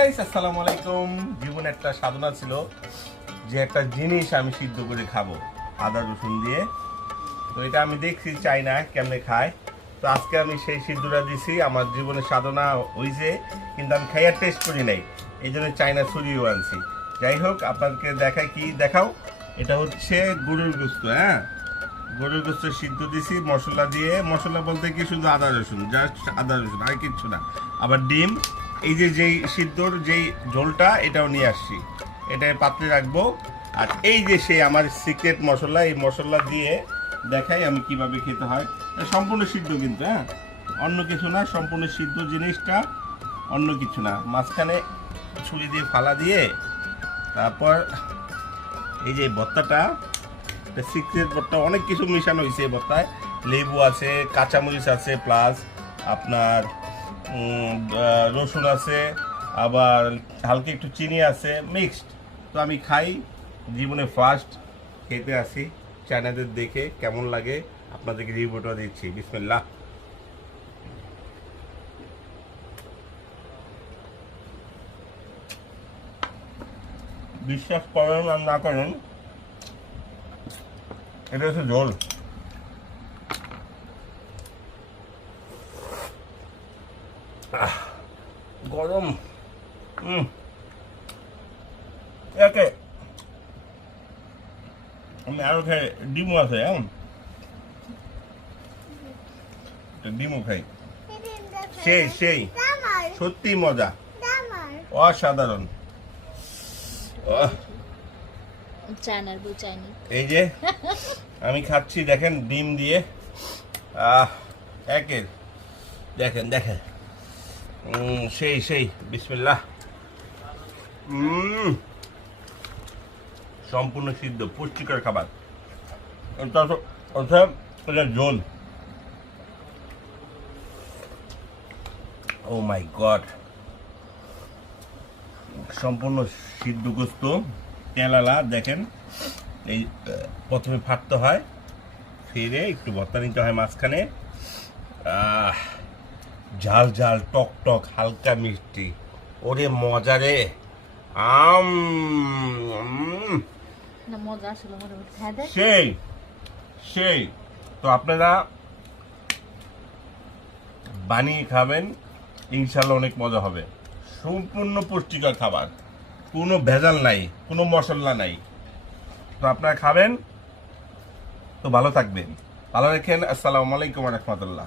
Guys, আসসালামু আলাইকুম। জীবনে একটা সাধনা ছিল যে একটা জিনিস আমি সিদ্ধ করে খাবো আদা রসুন দিয়ে। তো এটা আমি দেখছি চাইনা কেমনে খায়। তো আজকে আমি সেই সিদ্ধটা দিছি। আমার জীবনের সাধনা হয়েছে, কিন্তু আমি খাইয়ার টেস্ট করি নাই, এই জন্য চাইনা ছুরিও আনছি। যাই হোক, আপনাদেরকে দেখাই। কি দেখাও? এটা হচ্ছে গরুর গোস্ত। হ্যাঁ, গরুর গোস্ত সিদ্ধ দিছি মশলা দিয়ে। মশলা বলতে কি, শুধু আদা রসুন, জাস্ট আদা রসুন, আর কিচ্ছু না। আবার ডিম, এই যে যেই সিদ্ধর যেই ঝোলটা, এটাও নিয়ে আসছি, এটা পাত্রে রাখবো। আর এই যে সেই আমার সিক্রেট মশলা, এই মশলা দিয়ে দেখাই আমি কিভাবে খেতে হয়। এটা সম্পূর্ণ সিদ্ধ কিন্তু, হ্যাঁ, অন্য কিছু না, সম্পূর্ণ সিদ্ধ জিনিসটা, অন্য কিছু না। মাঝখানে ছুরি দিয়ে ফালা দিয়ে, তারপর এই যে ভর্তাটা, সিক্রেট ভর্তা, অনেক কিছু মিশানো হয়েছে এই ভর্তায়। লেবু আছে, কাঁচামরিচ আছে, প্লাস আপনার রসুন আছে, আবার হালকা একটু চিনি আছে, মিক্সড। তো আমি খাই, জীবনে ফার্স্ট খেতে আসি। চায়নাদের দেখে কেমন লাগে আপনাদেরকে রিভিউটা দিচ্ছি। বিসমিল্লাহ। বিশ্বাস করেন আর না করেন, এটা হচ্ছে ঝোল। গরম। একে আমি আরো খাই, ডিমও আছে। হ্যাঁ, ডিমও খাই। সেই সেই সত্যি মজা, অসাধারণ। এই যে আমি খাচ্ছি, দেখেন, ডিম দিয়ে। একের দেখেন দেখেন, সেই সেই। বিসমিল্লাহ। সম্পূর্ণ সিদ্ধ পুষ্টিকর খাবার। এটা ঝোল। ও মাই গড, সম্পূর্ণ সিদ্ধ গোস্ত, তেলালা। দেখেন, এই প্রথমে ফাটতে হয়, ফিরে একটু ভর্তা নিতে হয় মাঝখানে। ঝাল ঝাল, টক টক, হালকা মিষ্টি। ওরে মজা রে। সেই সেই। তো আপনারা বানিয়ে খাবেন, ইনশাল্লাহ অনেক মজা হবে। সম্পূর্ণ পুষ্টিকর খাবার, কোনো ভেজাল নাই, কোনো মশলা নাই। তো আপনারা খাবেন, তো ভালো থাকবেন, ভালো রাখেন। আসসালামু আলাইকুম ওয়া রাহমাতুল্লাহ।